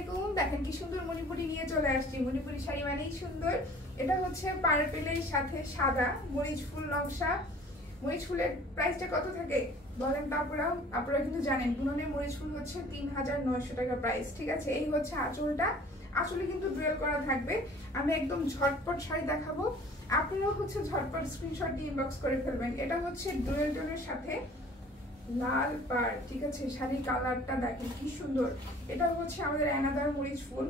আলাইকুম। দেখেন কি সুন্দর মণিপুরি নিয়ে চলে আসছি। মণিপুরি শাড়ি মানেই সুন্দর। এটা হচ্ছে পার্পেলের সাথে সাদা মরিচ ফুল নকশা। মরিচ ফুলের প্রাইসটা কত থাকে বলেন তো আপনারা কিন্তু জানেন বুননের মরিচ ফুল হচ্ছে ৩৯০০ টাকা প্রাইস। ঠিক আছে, এই হচ্ছে আঁচলটা। আঁচলে কিন্তু ডুয়েল করা থাকবে। আমি একদম ঝটপট শাড়ি দেখাবো, আপনারাও হচ্ছে ঝটপট স্ক্রিনশট দিয়ে ইনবক্স করে ফেলবেন। এটা হচ্ছে ডুয়েল টোনের সাথে লাল পাড়। ঠিক আছে, শাড়ির কালারটা দেখেন কি সুন্দর। এটা হচ্ছে আমাদের অ্যানাদার মরিচ ফুল।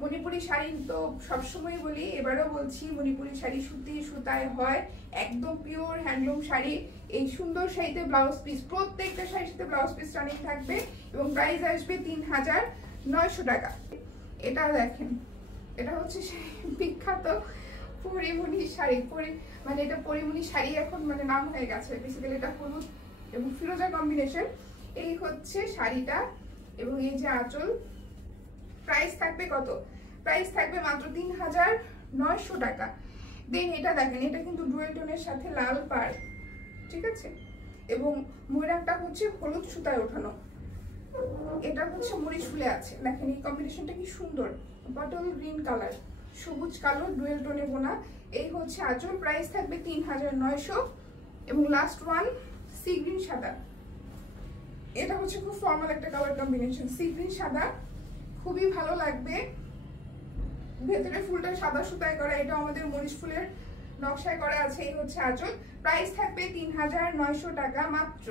মণিপুরি শাড়ি তো সবসময় বলি, এবারও বলছি, মণিপুরি শাড়ি সুতি সুতায় হয়, একদম পিওর হ্যান্ডলুম শাড়ি। এই সুন্দর শাড়িতে ব্লাউজ পিস, প্রত্যেকটা শাড়ির সাথে ব্লাউজ পিস রানিং থাকবে এবং প্রাইস আসবে ৩৯০০ টাকা। এটা দেখেন, এটা হচ্ছে বিখ্যাত পরিমণি শাড়ি। মানে এটা পরিমণি শাড়ি এখন মানে নাম হয়ে গেছে। বেসিক্যালি এটা হলুদ এবং ফিরোজা কম্বিনেশন। এই হচ্ছে শাড়িটা এবং এই যে আঁচল। প্রাইস থাকবে কত? প্রাইস থাকবে মাত্র ৩৯০০ টাকা। দেন এটা দেখেন, এটা কিন্তু ডুয়েল টোনের সাথে লাল পাড়। ঠিক আছে, এবং ময়ূরাকটা হচ্ছে হলুদ সুতায় ওঠানো। এটা হচ্ছে মরিচ ফুলে আছে। দেখেন এই কম্বিনেশনটা কি সুন্দর, বটল গ্রিন কালার, সবুজ কালো ডুয়েল টোনে বোনা। এই হচ্ছে আঁচল। প্রাইস থাকবে ৩৯০০। এবং লাস্ট ওয়ান সি গ্রিন সাদা। এটা হচ্ছে খুব ফর্মাল একটা কালার কম্বিনেশন, সি গ্রিন সাদা, খুবই ভালো লাগবে। ভেতরে ফুলটা সাদা সুতায় করা, এটা আমাদের মরিচ ফুলের নকশায় করা আছে। এই হচ্ছে আঁচল। প্রাইস থাকবে ৩৯০০ টাকা মাত্র।